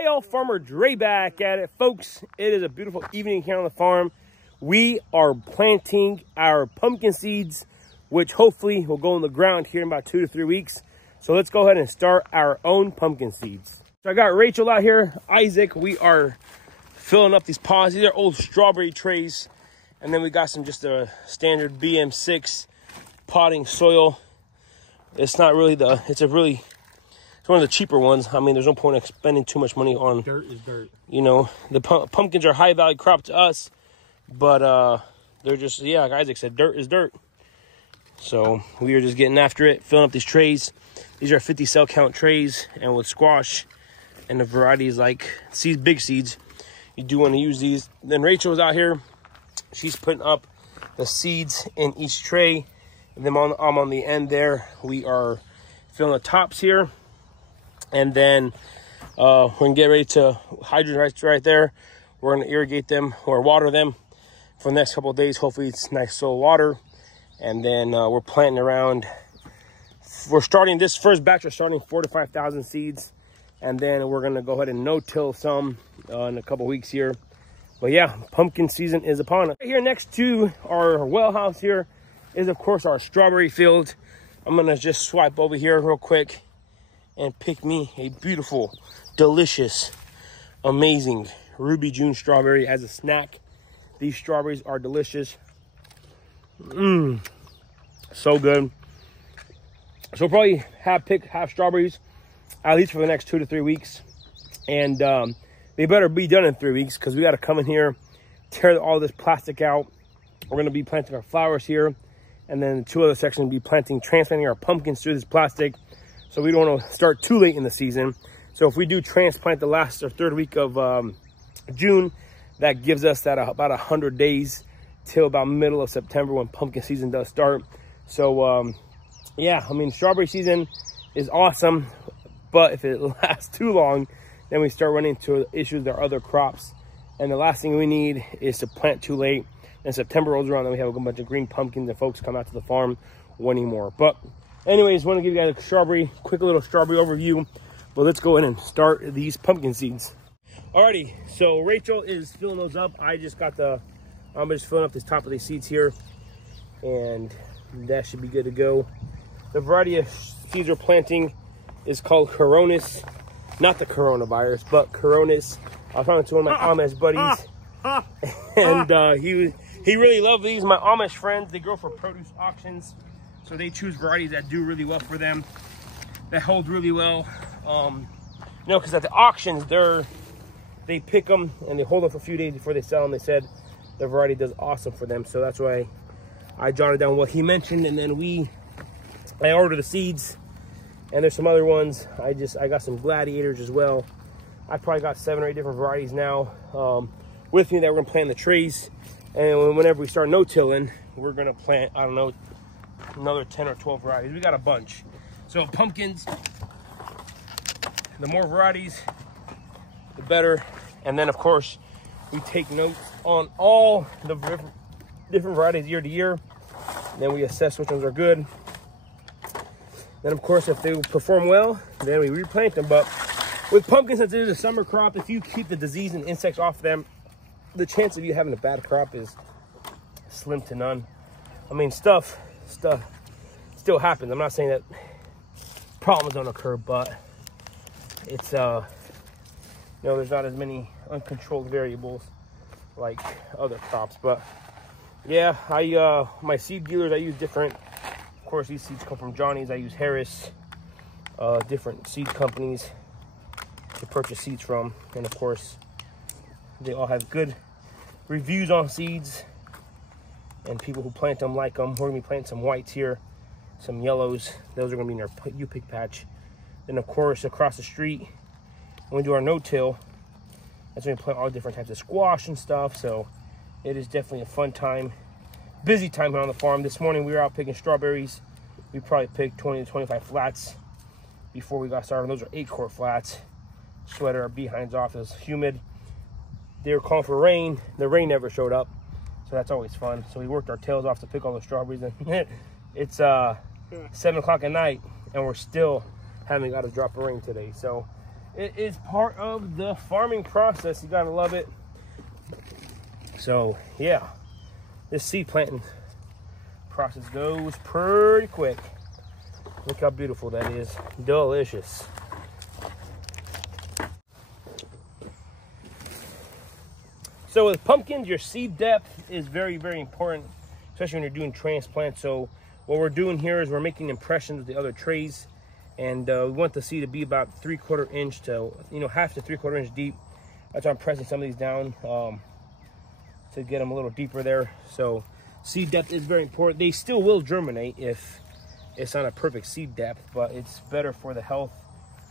Hey y'all, Farmer Dre back at it. Folks, it is a beautiful evening here on the farm. We are planting our pumpkin seeds, which hopefully will go in the ground here in about 2 to 3 weeks. So let's go ahead and start our own pumpkin seeds. So I got Rachel out here, Isaac. We are filling up these pods. These are old strawberry trays. And then we got some just a standard BM6 potting soil. It's not really it's one of the cheaper ones. I mean, there's no point in spending too much money on dirt is dirt. You know, the pumpkins are high value crop to us, but they're just, yeah, like Isaac said, dirt is dirt. So we are just getting after it, filling up these trays. These are 50 cell count trays, and with squash and the varieties like seeds, big seeds, you do want to use these. Then Rachel's out here. She's putting up the seeds in each tray. And then I'm on the end there. We are filling the tops here. And then we're going to get ready to hydrant right there. We're going to irrigate them or water them for the next couple of days. Hopefully it's nice soil water. And then we're planting around. We're starting this first batch. We're starting 4,000 to 5,000 seeds. And then we're going to go ahead and no-till some in a couple weeks here. But yeah, pumpkin season is upon us. Right here next to our well house here is, of course, our strawberry field. I'm going to just swipe over here real quick and pick me a beautiful, delicious, amazing Ruby June strawberry as a snack. These strawberries are delicious. So good. So we'll probably have strawberries at least for the next 2 to 3 weeks. And they better be done in 3 weeks because we got to come in here, tear all this plastic out. We're going to be planting our flowers here. And then 2 other sections will be transplanting our pumpkins through this plastic. So we don't want to start too late in the season. So if we do transplant the last or 3rd week of June, that gives us about 100 days till about middle of September when pumpkin season does start. So yeah, I mean, strawberry season is awesome, but if it lasts too long, then we start running into issues with our other crops. And the last thing we need is to plant too late. And September rolls around, then we have a bunch of green pumpkins and folks come out to the farm wanting more. But anyways, want to give you guys a quick little strawberry overview. But let's go in and start these pumpkin seeds. Alrighty, so Rachel is filling those up. I'm just filling up the top of these seeds here. And that should be good to go. The variety of seeds we're planting is called Coronis. Not the coronavirus, but Coronis. I was talking to one of my Amish buddies. And he really loved these. My Amish friends, they grow for produce auctions. So they choose varieties that do really well for them, that hold really well. You know, because at the auctions, they pick them and they hold them for a few days before they sell them. They said the variety does awesome for them. So that's why I jotted down what he mentioned. And then I ordered the seeds. And there's some other ones. I got some gladiators as well. I probably got 7 or 8 different varieties now with me that we're gonna plant in the trays. And whenever we start no-tilling, we're gonna plant, I don't know, another 10 or 12 varieties. We got a bunch. So pumpkins, the more varieties, the better. And then of course, we take notes on all the different varieties year to year. And then we assess which ones are good. Then of course, if they perform well, then we replant them. But with pumpkins, since it is a summer crop, if you keep the disease and insects off them, the chance of you having a bad crop is slim to none. I mean, stuff still happens. I'm not saying that problems don't occur, but it's, you know, there's not as many uncontrolled variables like other crops. But yeah, my seed dealers, I use different. Of course, these seeds come from Johnny's. I use Harris, different seed companies to purchase seeds from. And of course, they all have good reviews on seeds. And people who plant them like them. We're going to be planting some whites here, some yellows. Those are going to be in our U-pick patch. Then of course, across the street, when we do our no-till, that's when we plant all different types of squash and stuff. So it is definitely a fun time. Busy time here on the farm. This morning we were out picking strawberries. We probably picked 20 to 25 flats before we got started. Those are 8-quart flats. Sweated our behinds off. It was humid. They were calling for rain. The rain never showed up, so that's always fun. So we worked our tails off to pick all the strawberries. And it's 7 o'clock at night, and we're still haven't got a drop of rain today. So it is part of the farming process. You gotta love it. So yeah, this seed planting process goes pretty quick. Look how beautiful that is. Delicious. So with pumpkins, your seed depth is very, very important, especially when you're doing transplants. So what we're doing here is we're making impressions with the other trays, and we want the seed to be about 1/4 inch to, you know, 1/2 to 3/4 inch deep. That's why I'm pressing some of these down to get them a little deeper there. So seed depth is very important. They still will germinate if it's not a perfect seed depth, but it's better for the health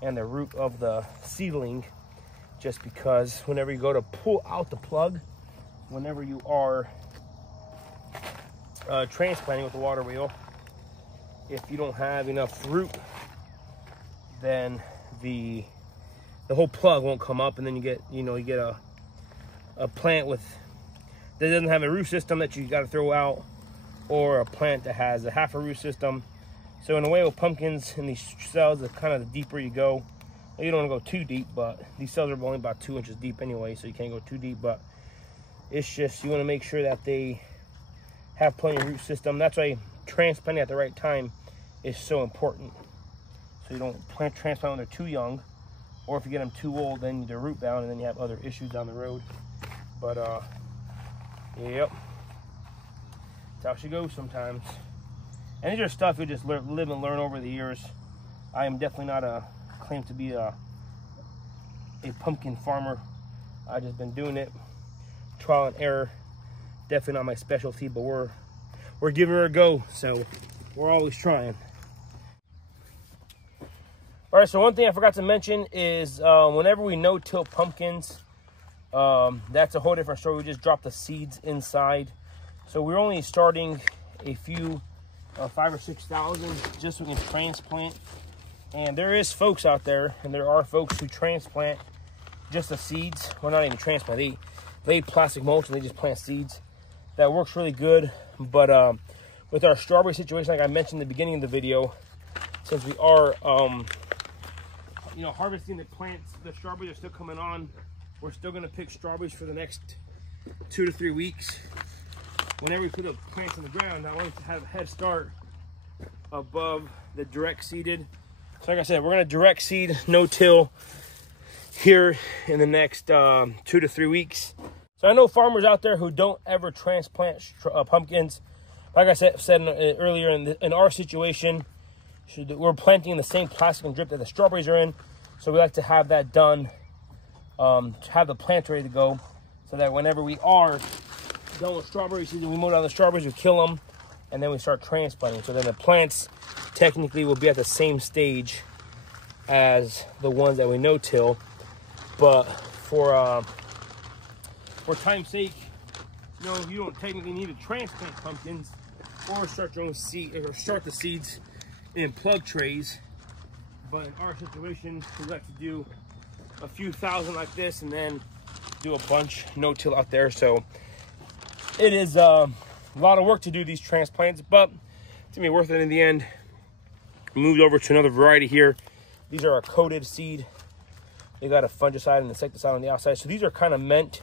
and the root of the seedling. Just because whenever you go to pull out the plug, whenever you are transplanting with the water wheel, if you don't have enough root, then the whole plug won't come up, and then you get, you know, you get a plant with that doesn't have a root system that you got to throw out, or a plant that has a half a root system. So in a way with pumpkins and these cells, the kind of the deeper you go. You don't want to go too deep, but these cells are only about 2 inches deep anyway, so you can't go too deep. But it's just, you want to make sure that they have plenty of root system. That's why transplanting at the right time is so important. So you don't transplant when they're too young, or if you get them too old, then they're root bound, and then you have other issues down the road. But yep, that's how she goes sometimes. And these are stuff you just live and learn over the years. I am definitely not claim to be a pumpkin farmer. I've just been doing it, trial and error. Definitely not my specialty, but we're giving her a go, so we're always trying. All right, so one thing I forgot to mention is whenever we no-till pumpkins, that's a whole different story. We just drop the seeds inside. So we're only starting a few 5,000 or 6,000 just so we can transplant. And there is folks out there, and there are folks who transplant just the seeds. Well, not even transplant. They plastic mulch and they just plant seeds. That works really good. But with our strawberry situation, like I mentioned in the beginning of the video, since we are, you know, harvesting the plants, the strawberries are still coming on. We're still going to pick strawberries for the next 2 to 3 weeks. Whenever we put the plants in the ground, I want to have a head start above the direct seeded. So like I said, we're going to direct seed, no-till here in the next 2 to 3 weeks. So I know farmers out there who don't ever transplant pumpkins. Like I said earlier, in our situation, we're planting in the same plastic and drip that the strawberries are in. So we like to have that done, to have the plants ready to go, so that whenever we are done with strawberry season, we mow down the strawberries, we kill them, and then we start transplanting. So then the plants technically will be at the same stage as the ones that we no-till, but for time's sake, you know, you don't technically need to transplant pumpkins or start your own seed, or start the seeds in plug trays. But in our situation, we like to do a few thousand like this, and then do a bunch no-till out there. So it is a lot of work to do these transplants, but it's gonna be worth it in the end. Moved over to another variety here. These are a coated seed. They got a fungicide and insecticide on the outside. So these are kind of meant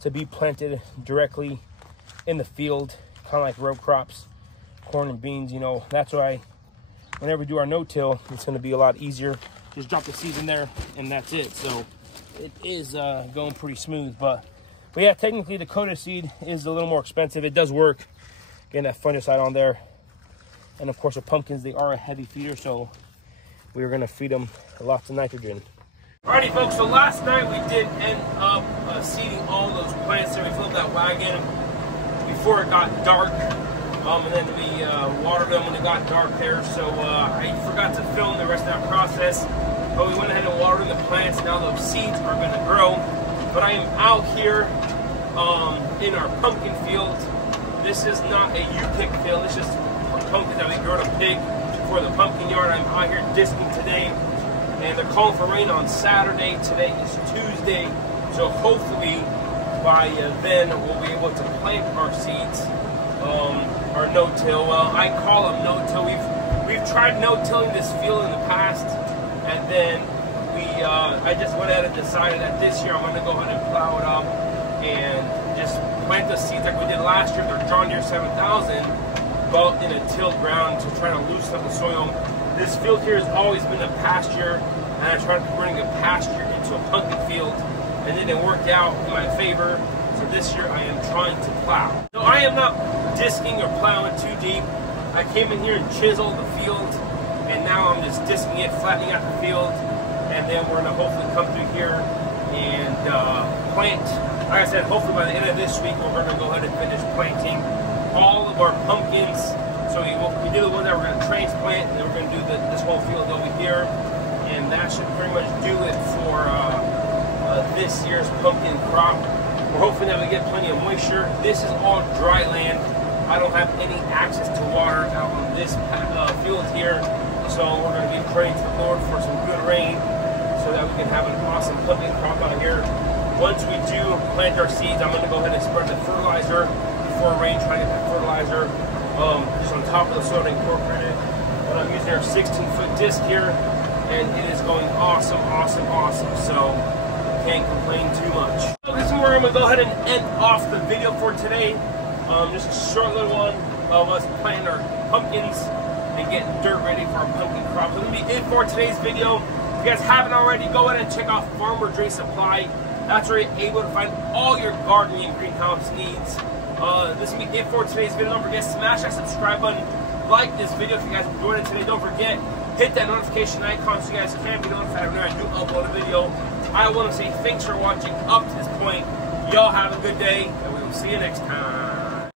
to be planted directly in the field, kind of like row crops, corn and beans. You know, that's why whenever we do our no-till, it's going to be a lot easier. Just drop the seeds in there, and that's it. So it is going pretty smooth. But yeah, technically the coated seed is a little more expensive. It does work, getting that fungicide on there. And of course, the pumpkins, they are a heavy feeder, so we're going to feed them lots of nitrogen. Alrighty, folks, so last night we did end up seeding all those plants there. We filled that wagon before it got dark, and then we watered them when it got dark there. So I forgot to film the rest of that process, but we went ahead and watered the plants. Now those seeds are going to grow. But I am out here in our pumpkin field. This is not a U-pick field. It's just pumpkins that we grow to pick for the pumpkin yard. I'm out here disking today, and they're calling for rain on Saturday. Today is Tuesday, so hopefully by then we'll be able to plant our seeds, our no-till. Well, I call them no-till. We've tried no-tilling this field in the past, and then we I just went ahead and decided that this year I'm going to go ahead and plow it up and just plant the seeds like we did last year. They're John Deere 7000, but in a tilled ground to try to loosen up the soil. This field here has always been a pasture, and I tried to bring a pasture into a pumpkin field, and then it worked out in my favor. So this year I am trying to plow. So I am not disking or plowing too deep. I came in here and chiseled the field, and now I'm just disking it, flattening out the field, and then we're gonna hopefully come through here and plant. Like I said, hopefully by the end of this week we're gonna go ahead and finish planting all of our pumpkins. So we do the one that we're gonna transplant, and then we're gonna do this whole field over here, and that should pretty much do it for this year's pumpkin crop. We're hoping that we get plenty of moisture. This is all dry land. I don't have any access to water out on this field here, so we're going to be praying to the Lord for some good rain so that we can have an awesome pumpkin crop out here. Once we do plant our seeds, I'm going to go ahead and spread the fertilizer before rain, trying to get that fertilizer just on top of the soil to incorporate it. But I'm using our 16-foot disc here, and it is going awesome, awesome, awesome. So can't complain too much. So this is where I'm going to go ahead and end off the video for today. Just a short little one of us planting our pumpkins and getting dirt ready for our pumpkin crop. So that'll be it for today's video. If you guys haven't already, go ahead and check out Farmer Dre Supply. That's where you're able to find all your gardening and greenhouse needs. This will be it for today's video. Don't forget to smash that subscribe button. Like this video if you guys enjoyed it today. Don't forget, hit that notification icon so you guys can be notified whenever I do upload a video. I want to say thanks for watching up to this point. Y'all have a good day, and we will see you next time.